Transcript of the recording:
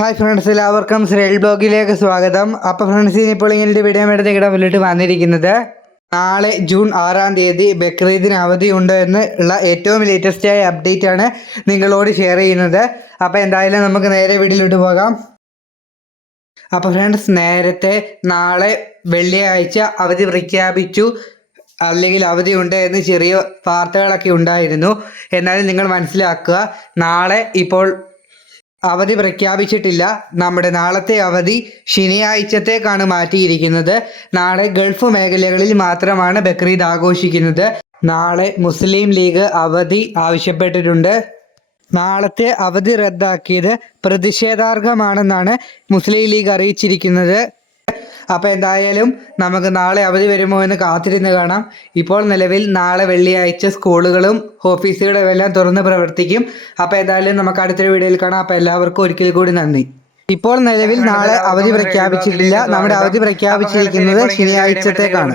Hi friends, എല്ലാവർക്കും ശ്രേൽ ബ്ലോഗിലേക്ക് സ്വാഗതം. അപ്പോൾ ഫ്രണ്ട്സ്, ഇപ്പോൾ ഇങ്ങനത്തെ വീഡിയോ എടുത്തിട്ട് മുന്നിട്ട് വന്നിരിക്കുന്നത് നാളെ ജൂൺ 6-ാം തീയതി ബക്രീദിന് അവധിയുണ്ട് എന്നുള്ള ഏറ്റവും ലേറ്റസ്റ്റ് ആയ അപ്ഡേറ്റ് ആണ് നിങ്ങളോട് ഷെയർ ചെയ്യുന്നത്. അപ്പോൾ എന്തായാലും നമുക്ക് നേരെ വീഡിയോയിലോട്ട് പോകാം. അപ്പോൾ ഫ്രണ്ട്സ്, നേരത്തെ നാളെ വെള്ളിയാഴ്ച അവധി പ്രഖ്യാപിച്ചു, അല്ലെങ്കിൽ അവധിയുണ്ട് എന്ന് ചെറിയ വാർത്തകളൊക്കെ ഉണ്ടായിരുന്നു. എന്നാലും നിങ്ങൾ മനസ്സിലാക്കുക, നാളെ ഇപ്പോൾ അവധി പ്രഖ്യാപിച്ചിട്ടില്ല. നമ്മുടെ നാളത്തെ അവധി ശനിയാഴ്ചത്തേക്കാണ് മാറ്റിയിരിക്കുന്നത്. നാളെ ഗൾഫ് മേഖലകളിൽ മാത്രമാണ് ബക്രീദ് ആഘോഷിക്കുന്നത്. നാളെ മുസ്ലിം ലീഗ് അവധി ആവശ്യപ്പെട്ടിട്ടുണ്ട്. നാളത്തെ അവധി റദ്ദാക്കിയത് പ്രതിഷേധാർഹമാണെന്നാണ് മുസ്ലിം ലീഗ് അറിയിച്ചിരിക്കുന്നത്. അപ്പോൾ എന്തായാലും നമുക്ക് നാളെ അവധി വരുമോ എന്ന് കാത്തിരുന്ന് കാണാം. ഇപ്പോൾ നിലവിൽ നാളെ വെള്ളിയാഴ്ച സ്കൂളുകളും ഓഫീസുകളും എല്ലാം തുറന്ന് പ്രവർത്തിക്കും. അപ്പോൾ എന്തായാലും നമുക്ക് അടുത്തൊരു വീഡിയോയിൽ കാണാം. അപ്പോൾ എല്ലാവർക്കും ഒരിക്കൽ കൂടി നന്ദി. ഇപ്പോൾ നിലവിൽ നാളെ അവധി പ്രഖ്യാപിച്ചിട്ടില്ല. നമ്മുടെ അവധി പ്രഖ്യാപിച്ചിരിക്കുന്നത് ശനിയാഴ്ചത്തേക്കാണ്.